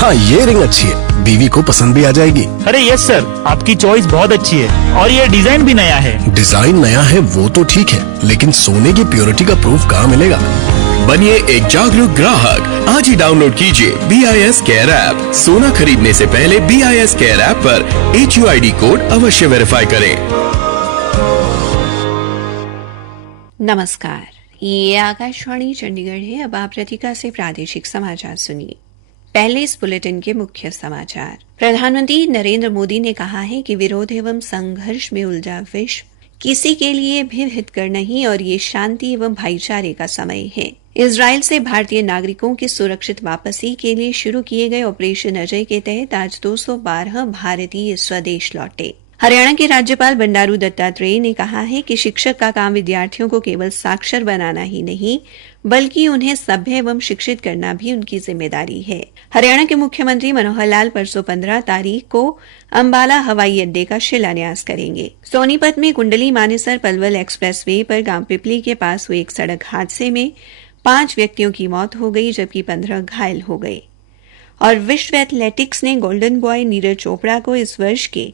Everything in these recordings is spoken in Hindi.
हाँ, ये रिंग अच्छी है, बीवी को पसंद भी आ जाएगी। अरे यस सर, आपकी चॉइस बहुत अच्छी है और ये डिजाइन भी नया है। डिजाइन नया है वो तो ठीक है, लेकिन सोने की प्योरिटी का प्रूफ कहाँ मिलेगा? बनिए एक जागरूक ग्राहक। आज ही डाउनलोड कीजिए BIS केयर ऐप। सोना खरीदने से पहले BIS केयर ऐप पर HUID कोड अवश्य वेरीफाई करें। नमस्कार, ये आकाशवाणी चंडीगढ़ है। अब आप रतिका से प्रादेशिक समाचार सुनिए। पहले इस बुलेटिन के मुख्य समाचार। प्रधानमंत्री नरेंद्र मोदी ने कहा है कि विरोध एवं संघर्ष में उलझा विश्व किसी के लिए भी हितकर नहीं और ये शांति एवं भाईचारे का समय है। इजराइल से भारतीय नागरिकों की सुरक्षित वापसी के लिए शुरू किए गए ऑपरेशन अजय के तहत आज 212 भारतीय स्वदेश लौटे। हरियाणा के राज्यपाल बंडारू दत्तात्रेय ने कहा है कि शिक्षक का काम विद्यार्थियों को केवल साक्षर बनाना ही नहीं, बल्कि उन्हें सभ्य एवं शिक्षित करना भी उनकी जिम्मेदारी है। हरियाणा के मुख्यमंत्री मनोहर लाल परसों 15 तारीख को अंबाला हवाई अड्डे का शिलान्यास करेंगे। सोनीपत में कुंडली मानेसर पलवल एक्सप्रेस वे पर गांव पिपली के पास हुए एक सड़क हादसे में 5 व्यक्तियों की मौत हो गई, जबकि 15 घायल हो गए। और विश्व एथलेटिक्स ने गोल्डन बॉय नीरज चोपड़ा को इस वर्ष के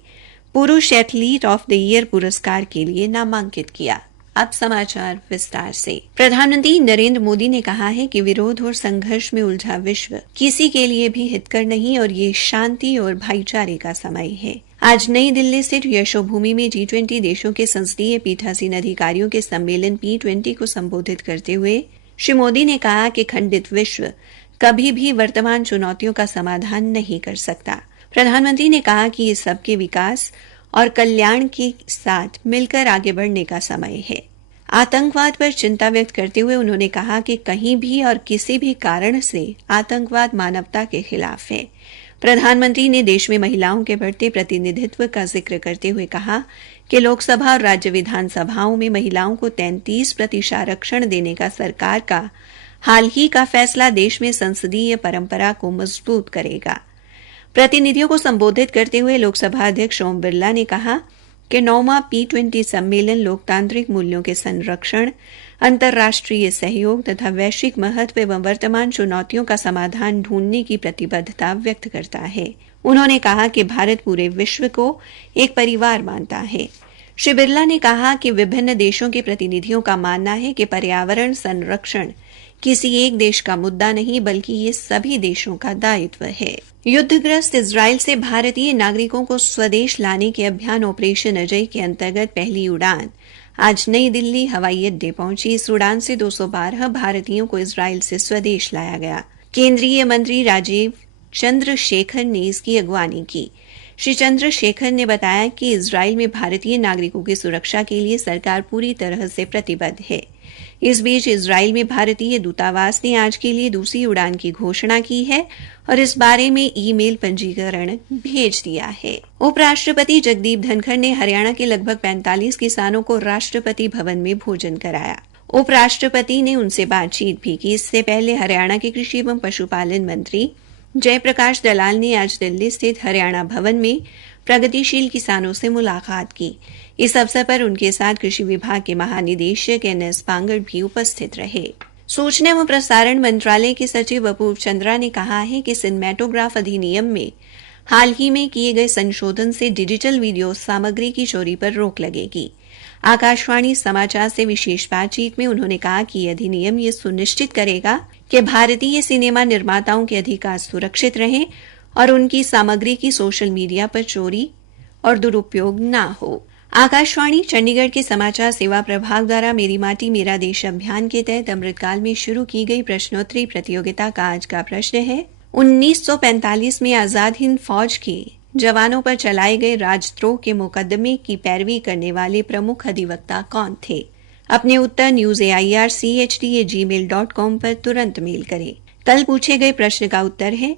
पुरुष एथलीट ऑफ द ईयर पुरस्कार के लिए नामांकित किया। अब समाचार विस्तार से। प्रधानमंत्री नरेंद्र मोदी ने कहा है कि विरोध और संघर्ष में उलझा विश्व किसी के लिए भी हितकर नहीं और ये शांति और भाईचारे का समय है। आज नई दिल्ली स्थित यशोभूमि में G20 देशों के संसदीय पीठासीन अधिकारियों के सम्मेलन P20 को संबोधित करते हुए श्री मोदी ने कहा कि खंडित विश्व कभी भी वर्तमान चुनौतियों का समाधान नहीं कर सकता। प्रधानमंत्री ने कहा कि ये सबके विकास और कल्याण के साथ मिलकर आगे बढ़ने का समय है। आतंकवाद पर चिंता व्यक्त करते हुए उन्होंने कहा कि कहीं भी और किसी भी कारण से आतंकवाद मानवता के खिलाफ है। प्रधानमंत्री ने देश में महिलाओं के बढ़ते प्रतिनिधित्व का जिक्र करते हुए कहा कि लोकसभा और राज्य विधानसभाओं में महिलाओं को 33% आरक्षण देने का सरकार का हाल ही का फैसला देश में संसदीय परंपरा को मजबूत करेगा। प्रतिनिधियों को संबोधित करते हुए लोकसभा अध्यक्ष ओम बिरला ने कहा कि 9वां P20 सम्मेलन लोकतांत्रिक मूल्यों के संरक्षण, अंतर्राष्ट्रीय सहयोग तथा वैश्विक महत्व एवं वर्तमान चुनौतियों का समाधान ढूंढने की प्रतिबद्धता व्यक्त करता है। उन्होंने कहा कि भारत पूरे विश्व को एक परिवार मानता है। श्री बिरला ने कहा कि विभिन्न देशों के प्रतिनिधियों का मानना है कि पर्यावरण संरक्षण किसी एक देश का मुद्दा नहीं, बल्कि ये सभी देशों का दायित्व है। युद्धग्रस्त इजराइल से भारतीय नागरिकों को स्वदेश लाने के अभियान ऑपरेशन अजय के अंतर्गत पहली उड़ान आज नई दिल्ली हवाई अड्डे पहुंची। इस उड़ान से 212 भारतीयों को इजराइल से स्वदेश लाया गया। केंद्रीय मंत्री राजीव चंद्रशेखर ने इसकी अगवानी की। श्री चंद्रशेखर ने बताया कि इजराइल में भारतीय नागरिकों की सुरक्षा के लिए सरकार पूरी तरह से प्रतिबद्ध है। इस बीच इजराइल में भारतीय दूतावास ने आज के लिए दूसरी उड़ान की घोषणा की है और इस बारे में ईमेल पंजीकरण भेज दिया है। उपराष्ट्रपति जगदीप धनखड़ ने हरियाणा के लगभग 45 किसानों को राष्ट्रपति भवन में भोजन कराया। उपराष्ट्रपति ने उनसे बातचीत भी की। इससे पहले हरियाणा के कृषि एवं पशुपालन मंत्री जयप्रकाश दलाल ने आज दिल्ली स्थित हरियाणा भवन में प्रगतिशील किसानों से मुलाकात की। इस अवसर पर उनके साथ कृषि विभाग के महानिदेशक NS पांगड़ भी उपस्थित रहे। सूचना एवं प्रसारण मंत्रालय के सचिव अपूर्व चंद्रा ने कहा है कि सिनेमैटोग्राफ अधिनियम में हाल ही में किए गए संशोधन से डिजिटल वीडियो सामग्री की चोरी पर रोक लगेगी। आकाशवाणी समाचार से विशेष बातचीत में उन्होंने कहा कि यह अधिनियम ये सुनिश्चित करेगा कि भारतीय सिनेमा निर्माताओं के अधिकार सुरक्षित रहें और उनकी सामग्री की सोशल मीडिया पर चोरी और दुरुपयोग न हो। आकाशवाणी चंडीगढ़ के समाचार सेवा प्रभाग द्वारा मेरी माटी मेरा देश अभियान के तहत अमृतकाल में शुरू की गई प्रश्नोत्तरी प्रतियोगिता का आज का प्रश्न है, 1945 में आजाद हिंद फौज के जवानों पर चलाए गए राजद्रोह के मुकदमे की पैरवी करने वाले प्रमुख अधिवक्ता कौन थे? अपने उत्तर newsairchd@gmail.com पर तुरंत मेल करें। कल पूछे गए प्रश्न का उत्तर है,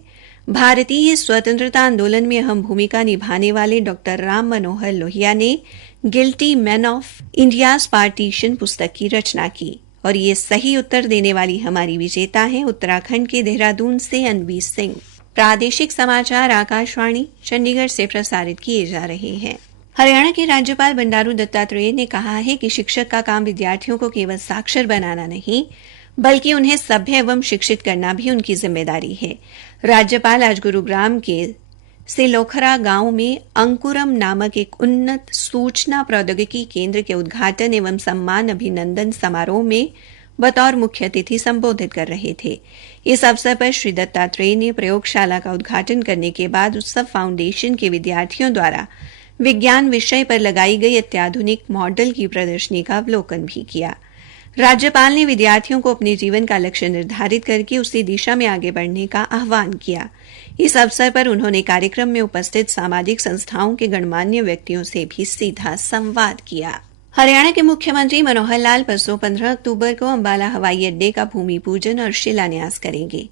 भारतीय स्वतंत्रता आंदोलन में अहम भूमिका निभाने वाले डॉक्टर राम मनोहर लोहिया ने guilty man of India's partition पुस्तक की रचना की। और ये सही उत्तर देने वाली हमारी विजेता है उत्तराखंड के देहरादून से अनवी सिंह। प्रादेशिक समाचार आकाशवाणी चंडीगढ़ से प्रसारित किए जा रहे हैं। हरियाणा के राज्यपाल बंडारू दत्तात्रेय ने कहा है कि शिक्षक का काम विद्यार्थियों को केवल साक्षर बनाना नहीं, बल्कि उन्हें सभ्य एवं शिक्षित करना भी उनकी जिम्मेदारी है। राज्यपाल आज गुरुग्राम के सिलोखरा गांव में अंकुरम नामक एक उन्नत सूचना प्रौद्योगिकी केंद्र के उद्घाटन एवं सम्मान अभिनंदन समारोह में बतौर मुख्य अतिथि संबोधित कर रहे थे। इस अवसर पर श्री दत्तात्रेय ने प्रयोगशाला का उद्घाटन करने के बाद उत्सव फाउंडेशन के विद्यार्थियों द्वारा विज्ञान विषय पर लगाई गई अत्याधुनिक मॉडल की प्रदर्शनी का अवलोकन भी किया। राज्यपाल ने विद्यार्थियों को अपने जीवन का लक्ष्य निर्धारित करके उसी दिशा में आगे बढ़ने का आह्वान किया। इस अवसर पर उन्होंने कार्यक्रम में उपस्थित सामाजिक संस्थाओं के गणमान्य व्यक्तियों से भी सीधा संवाद किया। हरियाणा के मुख्यमंत्री मनोहर लाल परसों 15 अक्टूबर को अंबाला हवाई अड्डे का भूमि पूजन और शिलान्यास करेंगे।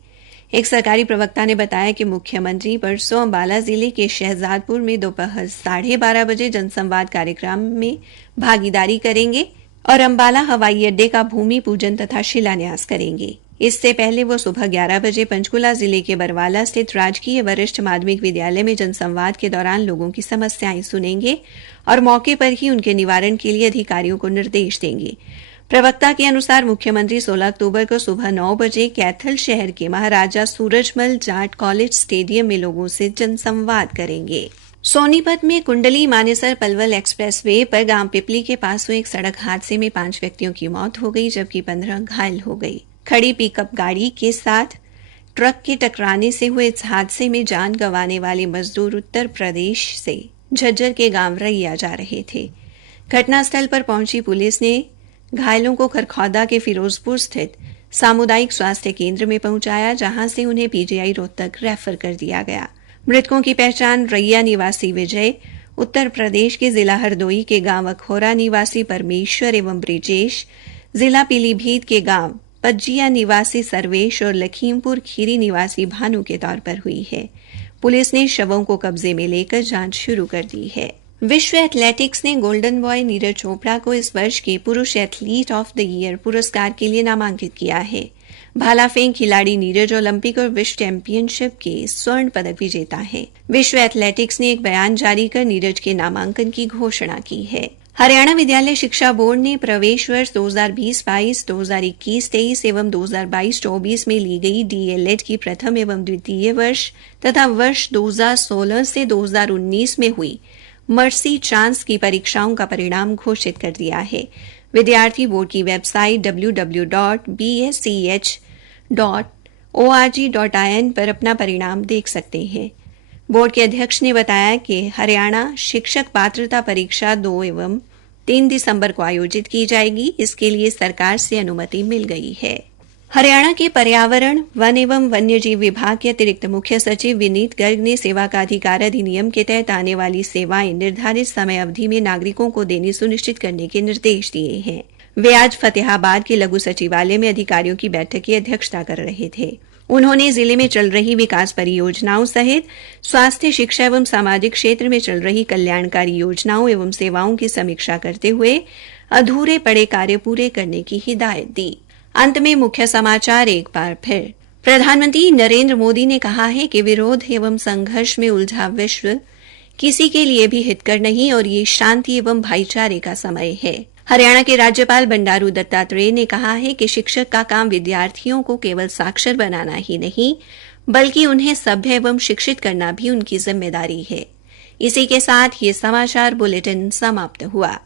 एक सरकारी प्रवक्ता ने बताया कि मुख्यमंत्री परसों अंबाला जिले के शहजादपुर में दोपहर 12:30 बजे जनसंवाद कार्यक्रम में भागीदारी करेंगे और अंबाला हवाई अड्डे का भूमि पूजन तथा शिलान्यास करेंगे। इससे पहले वो सुबह 11 बजे पंचकुला जिले के बरवाला स्थित राजकीय वरिष्ठ माध्यमिक विद्यालय में जनसंवाद के दौरान लोगों की समस्याएं सुनेंगे और मौके पर ही उनके निवारण के लिए अधिकारियों को निर्देश देंगे। प्रवक्ता के अनुसार मुख्यमंत्री 16 अक्टूबर को सुबह 9 बजे कैथल शहर के महाराजा सूरजमल जाट कॉलेज स्टेडियम में लोगों से जनसंवाद करेंगे। सोनीपत में कुंडली मानेसर पलवल एक्सप्रेस वे पर गांव पिपली के पास हुए एक सड़क हादसे में 5 व्यक्तियों की मौत हो गई जबकि 15 घायल हो गई। खड़ी पिकअप गाड़ी के साथ ट्रक के टकराने से हुए इस हादसे में जान गंवाने वाले मजदूर उत्तर प्रदेश से झज्जर के गांव रैया जा रहे थे। घटनास्थल पर पहुंची पुलिस ने घायलों को खरखौदा के फिरोजपुर स्थित सामुदायिक स्वास्थ्य केंद्र में पहुंचाया, जहां से उन्हें पीजीआई रोहतक रेफर कर दिया गया। मृतकों की पहचान रैया निवासी विजय, उत्तर प्रदेश के जिला हरदोई के गांव अखोरा निवासी परमेश्वर एवं ब्रिजेश, जिला पीलीभीत के गांव पज्जिया निवासी सर्वेश और लखीमपुर खीरी निवासी भानु के तौर पर हुई है। पुलिस ने शवों को कब्जे में लेकर जांच शुरू कर दी है। विश्व एथलेटिक्स ने गोल्डन बॉय नीरज चोपड़ा को इस वर्ष के पुरुष एथलीट ऑफ द ईयर पुरस्कार के लिए नामांकित किया है। भाला फेंक खिलाड़ी नीरज ओलंपिक और विश्व चैंपियनशिप के स्वर्ण पदक विजेता है। विश्व एथलेटिक्स ने एक बयान जारी कर नीरज के नामांकन की घोषणा की है। हरियाणा विद्यालय शिक्षा बोर्ड ने प्रवेश वर्ष 2020-22, 2021-23 एवं 2022-24 में ली गई डीएलएड की प्रथम एवं द्वितीय वर्ष तथा वर्ष 2016 से 2019 में हुई मर्सी चांस की परीक्षाओं का परिणाम घोषित कर दिया है। विद्यार्थी बोर्ड की वेबसाइट www.bsch.org.in पर अपना परिणाम देख सकते हैं। बोर्ड के अध्यक्ष ने बताया कि हरियाणा शिक्षक पात्रता परीक्षा 2 एवं 3 दिसंबर को आयोजित की जाएगी। इसके लिए सरकार से अनुमति मिल गई है। हरियाणा के पर्यावरण, वन एवं वन्यजीव विभाग के अतिरिक्त मुख्य सचिव विनीत गर्ग ने सेवा का अधिकार अधिनियम के तहत आने वाली सेवाएं निर्धारित समय अवधि में नागरिकों को देनी सुनिश्चित करने के निर्देश दिए हैं। वे आज फतेहाबाद के लघु सचिवालय में अधिकारियों की बैठक की अध्यक्षता कर रहे थे। उन्होंने जिले में चल रही विकास परियोजनाओं सहित स्वास्थ्य, शिक्षा एवं सामाजिक क्षेत्र में चल रही कल्याणकारी योजनाओं एवं सेवाओं की समीक्षा करते हुए अधूरे पड़े कार्य पूरे करने की हिदायत दी। अंत में मुख्य समाचार एक बार फिर। प्रधानमंत्री नरेंद्र मोदी ने कहा है कि विरोध एवं संघर्ष में उलझा विश्व किसी के लिए भी हितकर नहीं और ये शांति एवं भाईचारे का समय है। हरियाणा के राज्यपाल बंडारू दत्तात्रेय ने कहा है कि शिक्षक का काम विद्यार्थियों को केवल साक्षर बनाना ही नहीं बल्कि उन्हें सभ्य एवं शिक्षित करना भी उनकी जिम्मेदारी है। इसी के साथ ये समाचार बुलेटिन समाप्त हुआ।